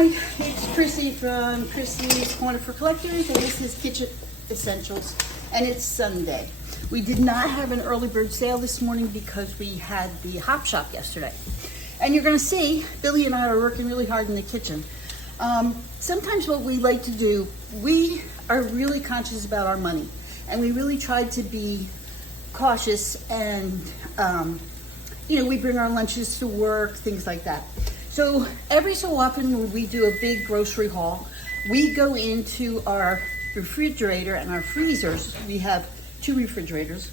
Hi, it's Chrissy from Chrissy's Corner for Collectors, and this is Kitchen Essentials, and it's Sunday. We did not have an early bird sale this morning because we had the Hop Shop yesterday. And you're gonna see, Billy and I are working really hard in the kitchen. Sometimes what we like to do, we are really conscious about our money, and we really try to be cautious, and we bring our lunches to work, things like that. So every so often when we do a big grocery haul, we go into our refrigerator and our freezers. We have 2 refrigerators.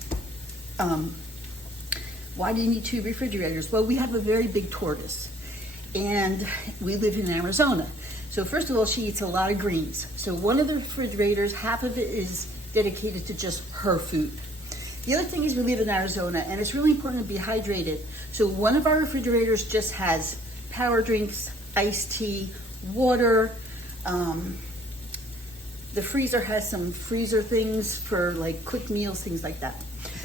Why do you need 2 refrigerators? Well, we have a very big tortoise, and we live in Arizona. So first of all, she eats a lot of greens. So one of the refrigerators, half of it is dedicated to just her food. The other thing is we live in Arizona, and it's really important to be hydrated. So one of our refrigerators just has power drinks, iced tea, water. The freezer has some freezer things for like quick meals, things like that.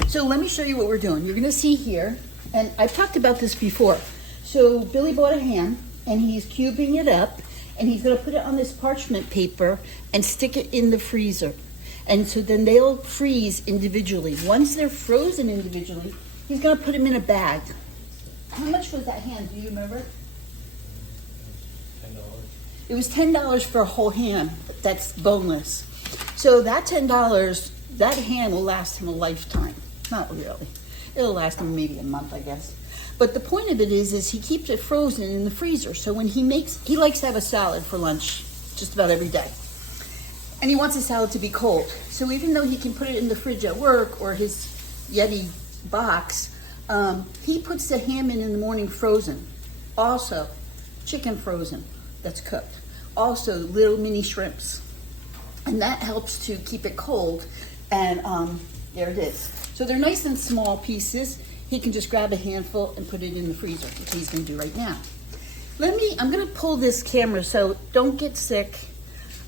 So let me show you what we're doing. You're gonna see here, and I've talked about this before. So Billy bought a ham, and he's cubing it up, and he's gonna put it on this parchment paper and stick it in the freezer. And so then they'll freeze individually. Once they're frozen individually, he's gonna put them in a bag. How much was that ham, do you remember? It was $10 for a whole ham that's boneless. So that $10, that ham will last him a lifetime. Not really. It'll last him maybe a month, I guess. But the point of it is he keeps it frozen in the freezer. So when he likes to have a salad for lunch just about every day. And he wants the salad to be cold. So even though he can put it in the fridge at work or his Yeti box, he puts the ham in the morning frozen. Also, chicken frozen that's cooked. Also, little mini shrimps. And that helps to keep it cold. And there it is. So they're nice and small pieces. He can just grab a handful and put it in the freezer, which he's gonna do right now. I'm gonna pull this camera so don't get sick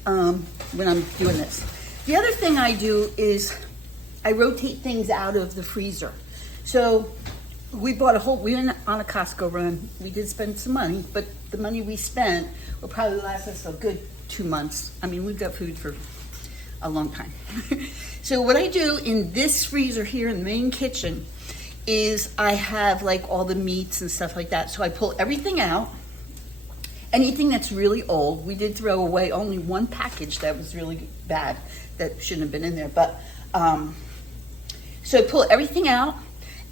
when I'm doing this. The other thing I do is I rotate things out of the freezer. So we went on a Costco run. We did spend some money, but the money we spent will probably last us a good 2 months. I mean, we've got food for a long time. So what I do in this freezer here in the main kitchen is I have like all the meats and stuff like that. So I pull everything out. Anything that's really old, we did throw away only one package that was really bad that shouldn't have been in there. But so I pull everything out,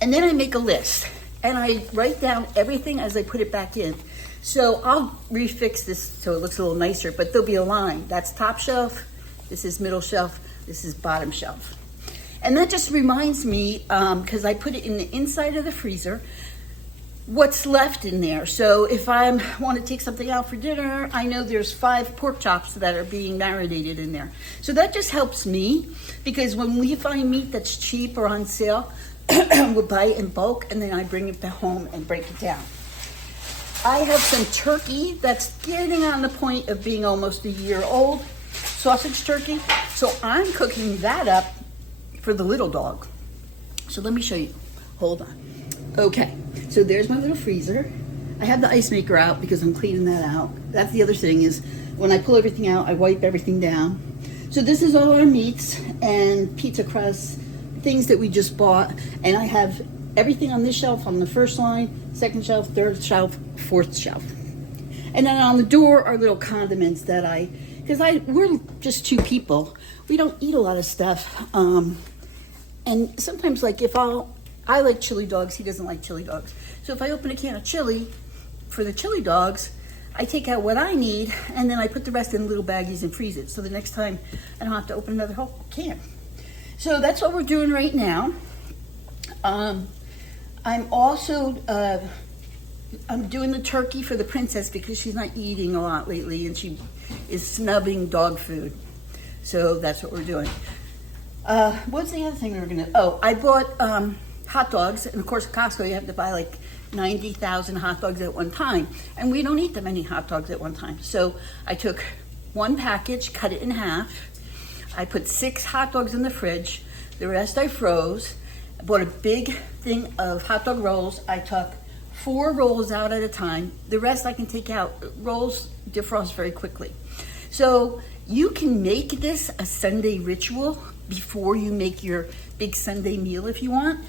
and then I make a list, and I write down everything as I put it back in. So I'll refix this so it looks a little nicer, but there'll be a line. That's top shelf, this is middle shelf, this is bottom shelf. And that just reminds me, because I put it in the inside of the freezer, what's left in there. So if I want to take something out for dinner, I know there's 5 pork chops that are being marinated in there. So that just helps me, because when we find meat that's cheap or on sale, we'll buy it in bulk, and then I bring it back home and break it down. I have some turkey that's getting on the point of being almost a year old, sausage turkey. So I'm cooking that up for the little dog. So let me show you. Hold on. Okay, so there's my little freezer. I have the ice maker out because I'm cleaning that out. That's the other thing is when I pull everything out, I wipe everything down. So this is all our meats and pizza crusts, things that we just bought. And I have everything on this shelf on the first line, second shelf, third shelf, fourth shelf. And then on the door are little condiments that we're just 2 people. We don't eat a lot of stuff. And sometimes like I like chili dogs, he doesn't like chili dogs. So if I open a can of chili for the chili dogs, I take out what I need, and then I put the rest in little baggies and freeze it. So the next time I don't have to open another whole can. So that's what we're doing right now. I'm also, I'm doing the turkey for the princess because she's not eating a lot lately and she is snubbing dog food. So that's what we're doing. What's the other thing we were gonna, I bought hot dogs, and of course at Costco you have to buy like 90,000 hot dogs at one time, and we don't eat that many hot dogs at one time. So I took 1 package, cut it in half. I put 6 hot dogs in the fridge. The rest I froze. I bought a big thing of hot dog rolls. I took 4 rolls out at a time. The rest I can take out. Rolls defrost very quickly. So you can make this a Sunday ritual before you make your big Sunday meal if you want.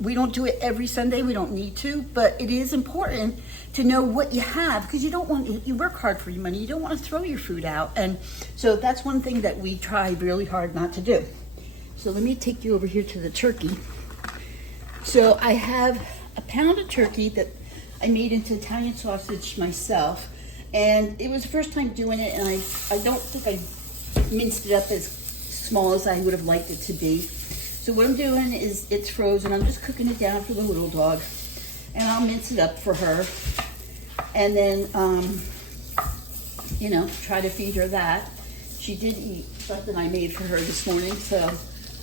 We don't do it every Sunday, we don't need to, but it is important to know what you have, because you work hard for your money, you don't want to throw your food out. And so that's one thing that we try really hard not to do. So let me take you over here to the turkey. So I have a pound of turkey that I made into Italian sausage myself, and it was the first time doing it, and I don't think I minced it up as small as I would have liked it to be. So what I'm doing is, it's frozen, I'm just cooking it down for the little dog, and I'll mince it up for her, and then try to feed her that. She did eat something I made for her this morning, so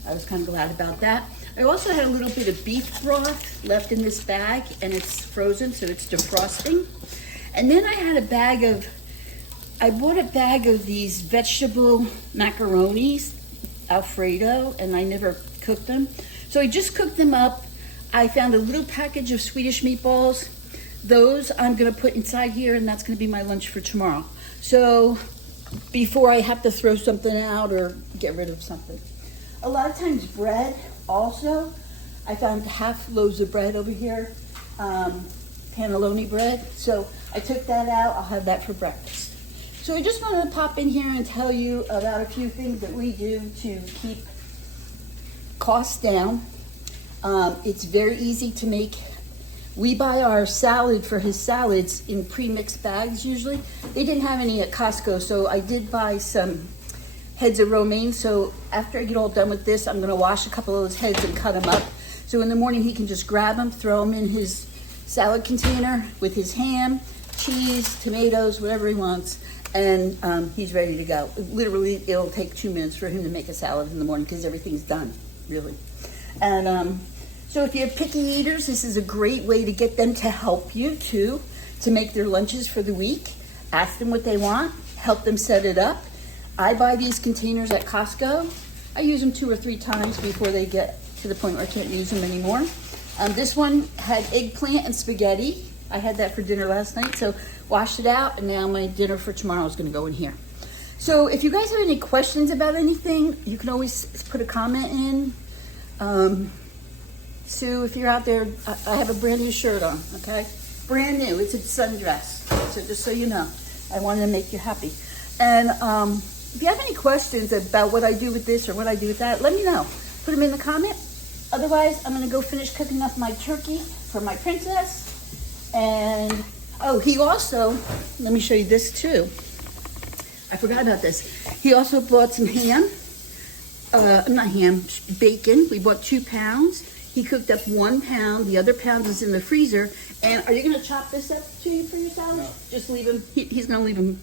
I was kind of glad about that. I also had a little bit of beef broth left in this bag, and it's frozen, so it's defrosting. And then I bought a bag of these vegetable macaronis, Alfredo, and I never cooked them. So I just cooked them up. I found a little package of Swedish meatballs. Those I'm gonna put inside here, and that's gonna be my lunch for tomorrow. So before I have to throw something out or get rid of something. A lot of times bread also. I found half loaves of bread over here, cannelloni bread. So I took that out, I'll have that for breakfast. So I just wanted to pop in here and tell you about a few things that we do to keep costs down. It's very easy to make. We buy our salad for his salads in pre-mixed bags usually. They didn't have any at Costco, so I did buy some heads of romaine. So after I get all done with this, I'm gonna wash a couple of those heads and cut them up. So in the morning he can just grab them, throw them in his salad container with his ham, cheese, tomatoes, whatever he wants, and he's ready to go. Literally, it'll take 2 minutes for him to make a salad in the morning because everything's done, really. And so if you have picky eaters, this is a great way to get them to help you too, to make their lunches for the week. Ask them what they want, help them set it up. I buy these containers at Costco. I use them 2 or 3 times before they get to the point where I can't use them anymore. This one had eggplant and spaghetti. I had that for dinner last night, so washed it out, and now my dinner for tomorrow is gonna go in here. So if you guys have any questions about anything, you can always put a comment in. Sue, if you're out there, I have a brand new shirt on, okay? Brand new, it's a sundress. So just so you know, I wanted to make you happy. And if you have any questions about what I do with this or what I do with that, let me know. Put them in the comment. Otherwise, I'm gonna go finish cooking up my turkey for my princess. And, oh, he also, let me show you this too. I forgot about this. He also bought some ham, not ham, bacon. We bought 2 pounds. He cooked up 1 pound. The other pound is in the freezer. And are you gonna chop this up for your salad? No. Just leave him, he's gonna leave him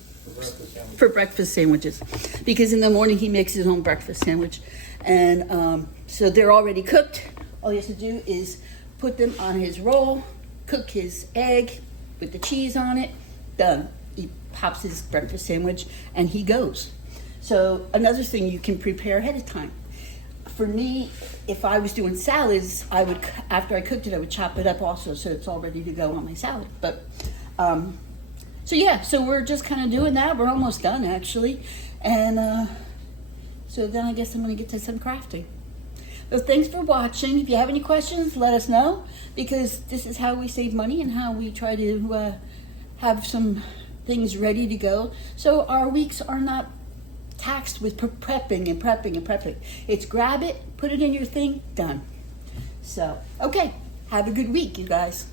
for breakfast sandwiches, because in the morning he makes his own breakfast sandwich. And so they're already cooked. All he has to do is put them on his roll, cook his egg with the cheese on it, done. He pops his breakfast sandwich and he goes. So another thing you can prepare ahead of time. For me, if I was doing salads, I would, after I cooked it, I would chop it up also so it's all ready to go on my salad. But so yeah, so we're just kind of doing that. We're almost done actually. And so then I guess I'm gonna get to some crafting. So thanks for watching. If you have any questions, let us know, because this is how we save money and how we try to have some things ready to go. So our weeks are not taxed with prepping and prepping and prepping. It's grab it, put it in your thing, done. So, okay, have a good week, you guys.